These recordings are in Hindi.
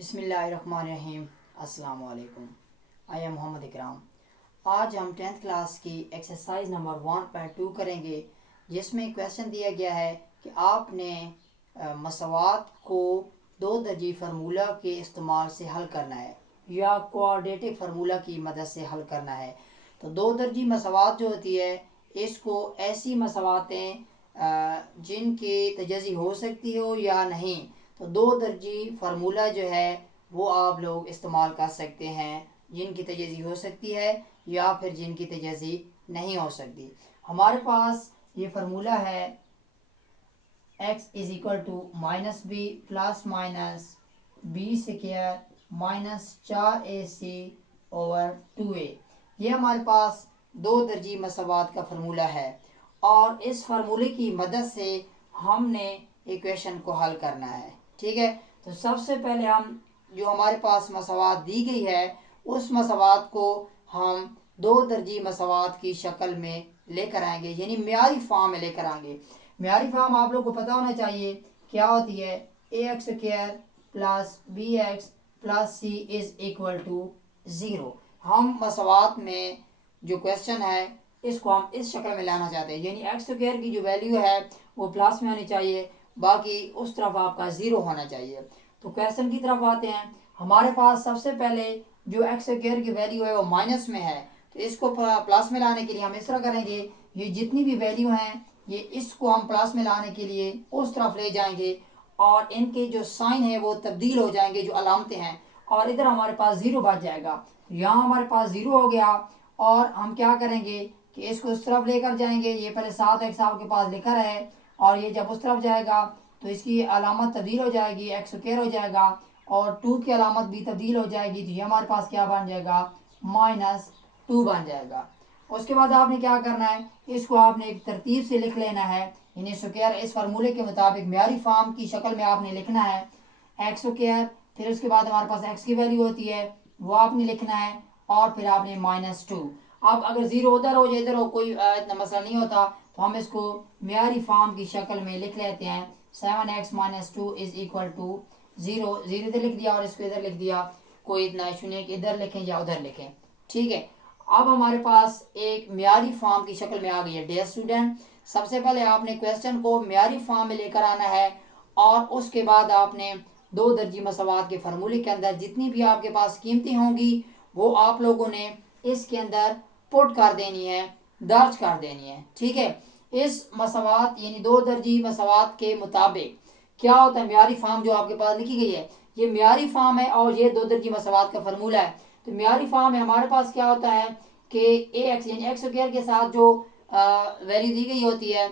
बिस्मिल्लाहिर्रहमानिर्रहीम। अस्सलाम वालेकुम। आई एम मोहम्मद इकराम। आज हम 10th क्लास की एक्सरसाइज नंबर 1.2 करेंगे, जिसमें क्वेश्चन दिया गया है कि आपने मसवात को दो दर्जी फार्मूला के इस्तेमाल से हल करना है या क्वाड्रेटिक फार्मूला की मदद से हल करना है। तो दो दर्जी मसवात जो होती है, इसको ऐसी मसवातें जिनकी तजज़ी हो सकती हो या नहीं, तो दो दर्जी फार्मूला जो है वो आप लोग इस्तेमाल कर सकते हैं, जिनकी तजज़ी हो सकती है या फिर जिनकी तजज़ी नहीं हो सकती। हमारे पास ये फार्मूला है x is equal to minus b plus minus b square minus 4ac over 2a। ये हमारे पास दो दर्जी मसवात का फार्मूला है और इस फार्मूले की मदद से हमने इक्वेशन को हल करना है। ठीक है, तो सबसे पहले हम जो हमारे पास मसवात दी गई है उस मसवात को हम दो दर्जी मसवात की शक्ल में लेकर आएंगे, यानी म्यारी फॉर्म में लेकर आएंगे। म्यारी फॉर्म आप लोग को पता होना चाहिए क्या होती है। ax square plus bx plus c is equal to 0। हम मसवात में जो क्वेश्चन है इसको हम इस शक्ल में लाना चाहते हैं, यानी एक्स स्क्वायर की जो वैल्यू है वो प्लस में होनी चाहिए, बाकी उस तरफ आपका 0 होना चाहिए। तो क्वेश्चन की तरफ आते हैं। हमारे पास सबसे पहले जो एक्स स्क्वायर की वैल्यू है वो माइनस में है, तो इसको प्लस में लाने के लिए हम इस तरह करेंगे, ये जितनी भी वैल्यू हैं ये इसको हम प्लस में लाने के लिए उस तरफ ले जाएंगे और इनके जो साइन है वो तब्दील हो जाएंगे, जो अलामतें हैं, और इधर हमारे पास 0 बच जाएगा। यहाँ हमारे पास 0 हो गया और हम क्या करेंगे कि इसको उस तरफ लेकर जाएंगे। ये पहले 7x आपके पास लिखा है और ये जब उस तरफ जाएगा तो इसकी अलामत तब्दील हो जाएगी, एक्स स्क्वायर हो जाएगा और 2 की अलामत भी तब्दील हो जाएगी, तो ये हमारे पास क्या बन जाएगा, -2 बन जाएगा। उसके बाद आपने क्या करना है, इसको आपने एक तरतीब से लिख लेना है, यानी स्क्वायर इस फार्मूले के मुताबिक म्यारी फॉर्म की शक्ल में आपने लिखना है एक्स स्क्वायर, फिर उसके बाद हमारे पास एक्स की वैल्यू होती है वो आपने लिखना है और फिर आपने -2। अब अगर 0 उधर हो जाए इधर हो, कोई इतना मसला नहीं होता, तो हम इसको म्यारी फॉर्म की शक्ल में लिख लेते हैं 7x - 2 इज इक्वल टू 0। 0 इधर लिख दिया और इसको इधर लिख दिया, कोई इतना इशू नहीं है कि इधर लिखें या उधर लिखें। ठीक है, अब हमारे पास एक म्यारी फॉर्म की शक्ल में आ गई है। डियर स्टूडेंट, सबसे पहले आपने क्वेश्चन को म्यारी फॉर्म में लेकर आना है और उसके बाद आपने दो दर्जी मसवात के फार्मूले के अंदर जितनी भी आपके पास कीमतें होंगी वो आप लोगों ने इसके अंदर पुट कर देनी है, दर्ज कर देनी है। ठीक है, इस मसवात यानी दो दर्जी मसवात के मुताबिक क्या होता है, म्यारी फॉर्म जो आपके पास लिखी गई है ये म्यारी फॉर्म है और ये दो दर्जी मसवात का फार्मूला है। तो म्यारी फॉर्म में हमारे पास क्या होता है कि ax यानी एक्स स्क्वायर के साथ जो वैल्यू दी गई होती है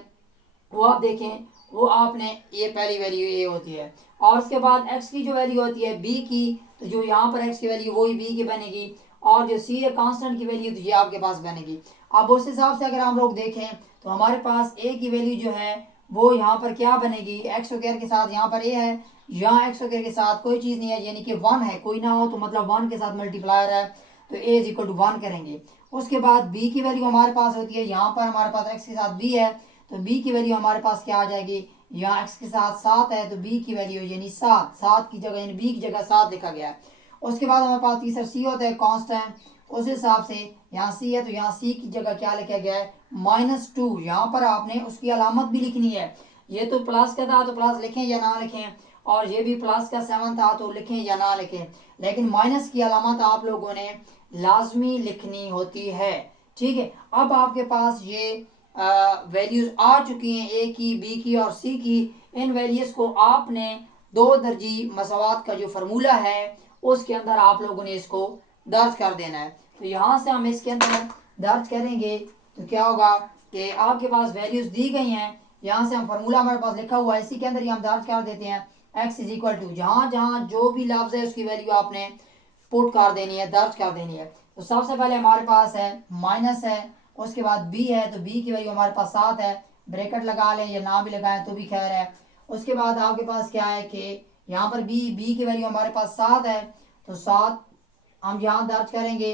वो आप देखें, वो आपने ये पहली वैल्यू ये होती है और उसके बाद x की जो वैल्यू होती है b की, तो जो यहाँ पर x की वैल्यू वही b की बनेगी और जो c है कांस्टेंट की वैल्यू तो ये आपके पास बनेगी। अब उस हिसाब से अगर हम लोग देखें तो हमारे पास a की वैल्यू जो है वो यहाँ पर क्या बनेगी, एक्स स्क्वायर के साथ यहाँ पर a है, यहाँ एक्स स्क्वायर के साथ कोई चीज़ नहीं है यानी कि 1 है, कोई ना हो तो मतलब 1 के साथ मल्टीप्लायर है तो a इज इक्वल टू 1 करेंगे। उसके बाद b की वैल्यू हमारे पास होती है, यहाँ पर हमारे पास x के साथ b है तो b की वैल्यू हमारे पास क्या आ जाएगी, यहाँ x के साथ 7 है तो b की वैल्यू यानी 7 की जगह यानी b की जगह 7 लिखा गया है। उसके बाद हमारे पास तीसरा c होता है कांस्टेंट, उस हिसाब से यहाँ c है तो यहाँ c की जगह क्या लिखा गया है -2। यहाँ पर आपने उसकी अलामत भी लिखनी है, ये तो प्लस का था तो प्लस लिखें या ना लिखें, और ये भी प्लस का 7 था तो लिखें या ना लिखें, लेकिन माइनस की अलामत आप लोगों ने लाजमी लिखनी होती है। ठीक है, अब आपके पास ये वैल्यूज आ चुकी हैं a की, b की और c की। इन वैल्यूज को आपने दो दर्जी मसवात का जो फार्मूला है उसके अंदर आप लोगों ने इसको दर्ज कर देना है। तो यहाँ से हम इसके अंदर दर्ज करेंगे तो क्या होगा कि आपके पास वैल्यूज दी गई हैं, यहाँ से हम फार्मूला हमारे पास लिखा हुआ है इसी के अंदर ही हम दर्ज कर देते हैं x इज इक्वल टू, जहाँ जहाँ जो भी लफ्ज़ है उसकी वैल्यू आपने पुट कर देनी है, दर्ज कर देनी है। तो सबसे पहले हमारे पास है माइनस है, उसके बाद b है तो b की वैल्यू हमारे पास 7 है, ब्रैकेट लगा लें या ना भी लगाएं तो भी खैर है। उसके बाद आपके पास क्या है कि यहाँ पर b की वैल्यू हमारे पास 7 है तो 7 हम यहाँ दर्ज करेंगे,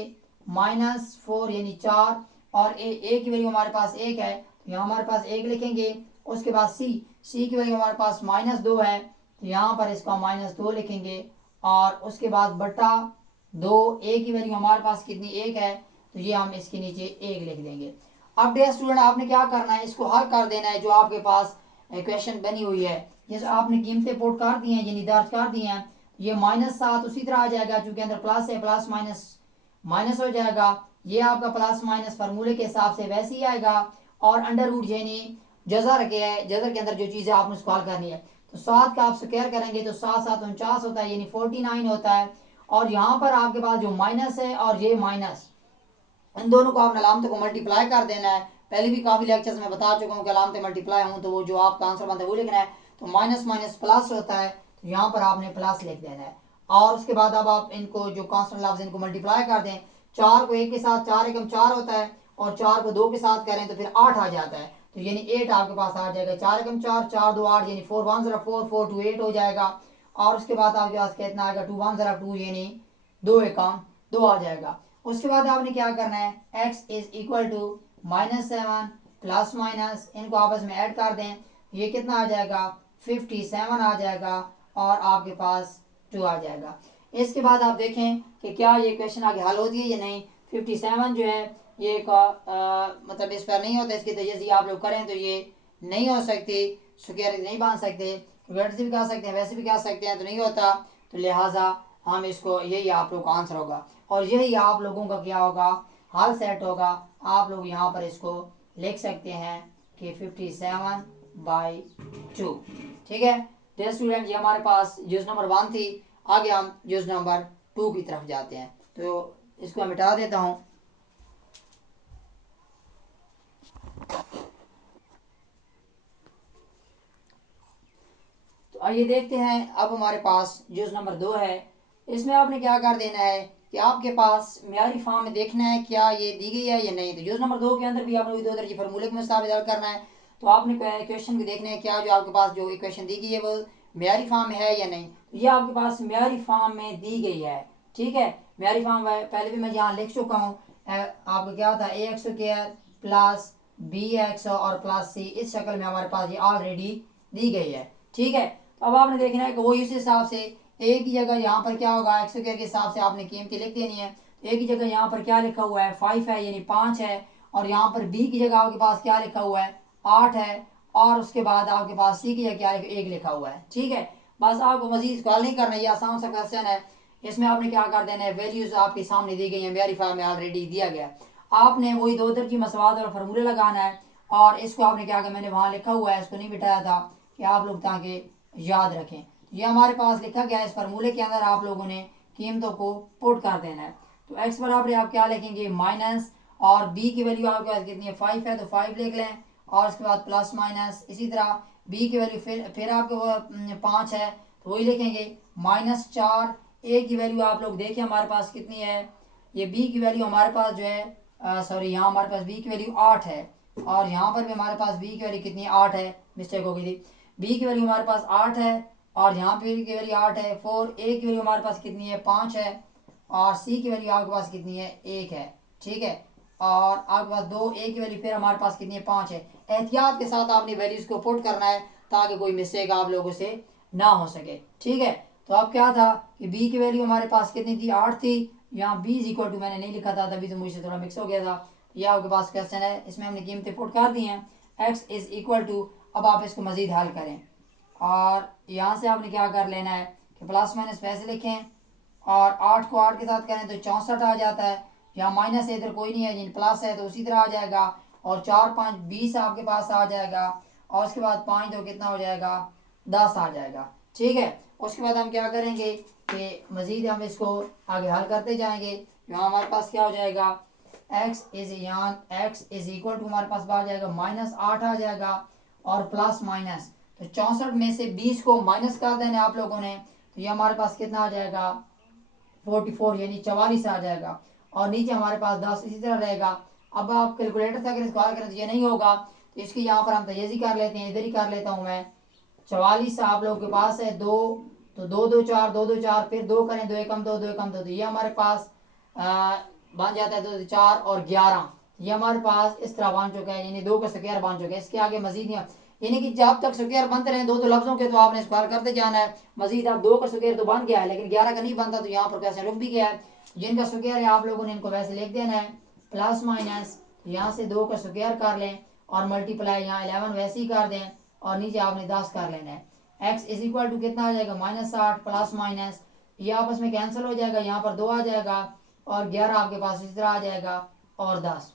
-4 यानी 4 और a की वैल्यू हमारे पास 1 है तो यहाँ हमारे पास 1 लिखेंगे। उसके बाद c की वैल्यू हमारे पास -2 है तो यहाँ पर इसका -2 लिखेंगे और उसके बाद बटा 2, ए की वैल्यू हमारे पास कितनी 1 है, तो ये हम इसके नीचे 1 लिख देंगे। अब डियर स्टूडेंट आपने क्या करना है, इसको हल कर देना है। जो आपके पास इक्वेशन बनी हुई है, जैसे आपने कीमतें पुट कर दी हैं, यानी दर्ज कर दी हैं, ये -7 उसी तरह आ जाएगा, चूंकि अंदर प्लस है, प्लस माइनस माइनस हो जाएगा। ये आपका प्लस माइनस फार्मूले के हिसाब से वैसे ही आएगा। और अंडर रूट यानी जजर के अंदर जो चीज़ है आपने उसको हल करनी है। तो 7 का आप स्क्वायर करेंगे तो 7 7 49 होता है, यानी 49 होता है। और यहाँ पर आपके पास जो माइनस है और ये माइनस, इन दोनों को आपने अलामत को मल्टीप्लाई कर देना है। पहले भी काफ़ी लेक्चर्स में बता चुका हूँ कि अलामत मल्टीप्लाई हूँ तो वो जो आपका आंसर बनता है वो लिखना है। तो माइनस माइनस प्लस होता है, तो यहाँ पर आपने प्लस लिख देना है। और उसके बाद अब आप इनको जो कांस्टेंट लफ्ज इनको मल्टीप्लाई कर दें। 4 को 1 के साथ 4 एकम 4 होता है, और 4 को 2 के साथ करें तो फिर 8 आ जाता है, तो यानी 8 आपके पास आ जाएगा। 4 एकम 4, 4 2 8, यानी 4 1 0 4, 4 2 8 हो जाएगा। और उसके बाद आपके पास कितना आएगा, 2 1 0 2, यानी 2 एकम 2 आ जाएगा। उसके बाद आपने क्या करना है, x is equal to -7 plus minus, इनको आपस में ऐड कर दें, ये कितना आ जाएगा 57 आ जाएगा, और आपके पास 2 आ जाएगा। इसके बाद आप देखें कि क्या ये क्वेश्चन आगे हल होती है या नहीं। 57 जो है ये मतलब इस पर नहीं होता, इसकी तजज़ी आप लोग करें तो ये नहीं हो सकती, स्क्वायर नहीं बन सकते, वैसे भी कह सकते हैं वैसे भी कह सकते हैं, तो नहीं होता। तो लिहाजा हम इसको, यही आप लोग का आंसर होगा, और यही आप लोगों का क्या होगा, हल सेट होगा। आप लोग यहाँ पर इसको लिख सकते हैं कि 57/2। ठीक है डियर स्टूडेंट, ये हमारे पास यूज नंबर 1 थी। आगे हम यूज नंबर 2 की तरफ जाते हैं, तो इसको मैं मिटा देता हूँ। तो आइए देखते हैं, अब हमारे पास यूज नंबर 2 है। इसमें आपने क्या कर देना है कि आपके पास म्यारी फॉर्म में देखना है क्या ये दी गई है या नहीं। तो यूज नंबर 2 के अंदर भी आपने 2 दर्जे फार्मूले के मुताबिक हल करना है। तो आपने क्वेश्चन को देखना है क्या जो आपके पास जो इक्वेशन दी गई है वो म्यारी फॉर्म में है या नहीं। तो ये आपके पास म्यारी फॉर्म में दी गई है। ठीक है, म्यारी फॉर्म है, पहले भी मैं यहाँ लिख चुका हूँ। आपको क्या था, ax² प्लस bx और प्लस c, इस शक्ल में हमारे पास ये ऑलरेडी दी गई है। ठीक है, तो अब आपने देखना है कि वो इस हिसाब से ए की जगह यहाँ पर क्या होगा, x² के हिसाब से आपने कीमतें लिख देनी है। तो ए की जगह यहाँ पर क्या लिखा हुआ है 5 है, यानी 5 है। और यहाँ पर b की जगह आपके पास क्या लिखा हुआ है 8 है। और उसके बाद आपके पास c की जगह क्या 1 लिखा हुआ है। ठीक है, बस आपको मजीद सवाल नहीं करना, ये आसान सा क्वेश्चन है। इसमें आपने क्या कर देना है, वैल्यूज आपके सामने दी गई है, म्यारी फॉर्म में ऑलरेडी दिया गया। आपने वही 2 दर्जी मसवाद और फार्मूले लगाना है। और इसको आपने क्या किया, मैंने वहाँ लिखा हुआ है, इसको नहीं बिठाया था कि आप लोग ताकि याद रखें। ये हमारे पास लिखा गया है, इस फार्मूले के अंदर आप लोगों ने कीमतों को पुट कर देना है। तो x बराबर आप क्या लिखेंगे माइनस, और b की वैल्यू आपके पास कितनी है 5 है, तो 5 लिख लें। और उसके बाद प्लस माइनस, इसी तरह b की वैल्यू फिर आपके वो 5 है, तो वही लिखेंगे -4। a की वैल्यू आप लोग देखिए हमारे पास कितनी है, ये b की वैल्यू हमारे पास जो है सॉरी यहाँ हमारे पास b की वैल्यू 8 है। और यहाँ पर भी हमारे पास b की वैल्यू कितनी 8 है, मिस्टेक हो गई थी। b की वैल्यू हमारे पास 8 है, और यहाँ पे की वैल्यू 8 है। 4 a की वैल्यू हमारे पास कितनी है 5 है, और c की वैल्यू आपके पास कितनी है 1 है। ठीक है, और आपके पास 2 a की वैल्यू फिर हमारे पास कितनी है 5 है। एहतियात के साथ आपने वैल्यूज को पुट करना है ताकि कोई मिस्टेक आप लोगों से ना हो सके। ठीक है, तो अब क्या था कि b की वैल्यू हमारे पास कितनी थी 8 थी। यहाँ b इज इक्वल टू मैंने नहीं लिखा था तभी तो मुझसे थोड़ा मिक्स हो गया था। ये आपके पास क्वेश्चन है, इसमें हमने कीमतें पुट कर दी हैं। x इज इक्वल टू, अब आप इसको मजीद हल करें, और यहाँ से आपने क्या कर लेना है कि प्लस माइनस पैसे लिखें, और 8 को 8 के साथ करें तो 64 आ जाता है। यहाँ माइनस है, इधर कोई नहीं है, जिन प्लस है तो उसी तरह आ जाएगा। और 4 5 20 आपके पास आ जाएगा, और उसके बाद 5 2 कितना हो जाएगा 10 आ जाएगा। ठीक है, उसके बाद हम क्या करेंगे कि मज़ीद हम इसको आगे हल करते जाएंगे। यहाँ हमारे पास क्या हो जाएगा x इज इक्वल टू हमारे पास आ जाएगा -8 आ जाएगा, और प्लस माइनस, तो 64 में से 20 को माइनस कर देना आप लोगों ने, तो ये हमारे पास कितना आ जाएगा 44, यानी 44 आ जाएगा। और नीचे हमारे पास 10 इसी तरह रहेगा। अब आप कैलकुलेटर से अगर इसको हल करें तो ये नहीं होगा, तो इसकी यहाँ पर हम तयज़ी कर लेते हैं, इधर ही कर लेता हूँ मैं। 44 आप लोगों के पास है 2, तो 2 2 4 2 2 4, फिर 2 करें 2 एकम 2 2 एकम 2, तो ये हमारे पास बन जाता है 2 2 4 और 11। ये हमारे पास इस तरह बन चुका है, यानी 2 का स्क्वायर बन चुका है। इसके आगे मजीद नहीं, यानी कि जब तक स्क्वायर बनते रहे दो दो लफ्जों के तो आपने स्क्वायर करते जाना है। मजीद आप 2 का स्क्वायर तो बन गया है लेकिन 11 का नहीं बनता, तो यहाँ पर क्वेश्चन रुक भी गया है। जिनका स्क्वायर है आप लोगों ने इनको वैसे लिख देना है, प्लस माइनस यहाँ से 2 का स्क्वायर कर लें और मल्टीप्लाई यहाँ 11 वैसे ही कर दें और नीचे आपने 10 कर लेना है। x इज इक्वल टू कितना आ जाएगा -60 प्लस माइनस ये आपस में कैंसिल हो जाएगा, यहाँ पर 2 आ जाएगा और 11 आपके पास इस तरह आ जाएगा और 10।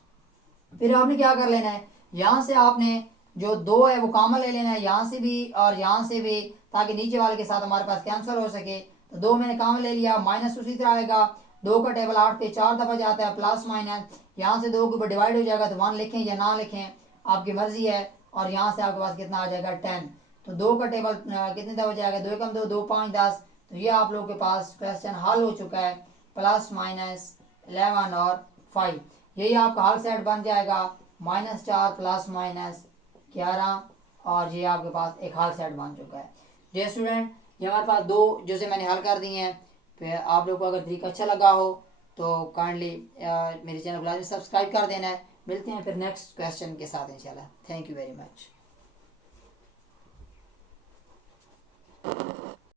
फिर आपने क्या कर लेना है, यहाँ से आपने जो 2 है वो कॉमन ले लेना है, यहाँ से भी और यहाँ से भी, ताकि नीचे वाले के साथ हमारे पास कैंसिल हो सके। तो 2 मैंने कॉमन ले लिया, माइनस उसी तरह आएगा। 2 का टेबल 8 पे 4 दफ़ा जाता है, प्लस माइनस यहाँ से 2 के ऊपर डिवाइड हो जाएगा तो 1 लिखें या ना लिखें आपकी मर्जी है। और यहाँ से आपके पास कितना आ जाएगा 10। तो 2 का टेबल कितने दफ़ा जाएगा, 2 कम 2 2 5 10। तो ये आप लोगों के पास क्वेश्चन हल हो चुका है, प्लस माइनस 11 और 5। यही आपका हल सेट बन जाएगा, -4 प्लस माइनस 11 और ये आपके पास एक हल सेट बन चुका है। जी स्टूडेंट, ये हमारे पास 2 जो से मैंने हल कर दिए हैं। फिर आप लोग को अगर तरीका अच्छा लगा हो तो काइंडली मेरे चैनल को लाजमी सब्सक्राइब कर देना है। मिलते हैं फिर नेक्स्ट क्वेश्चन के साथ इंशाल्लाह। Thank you very much.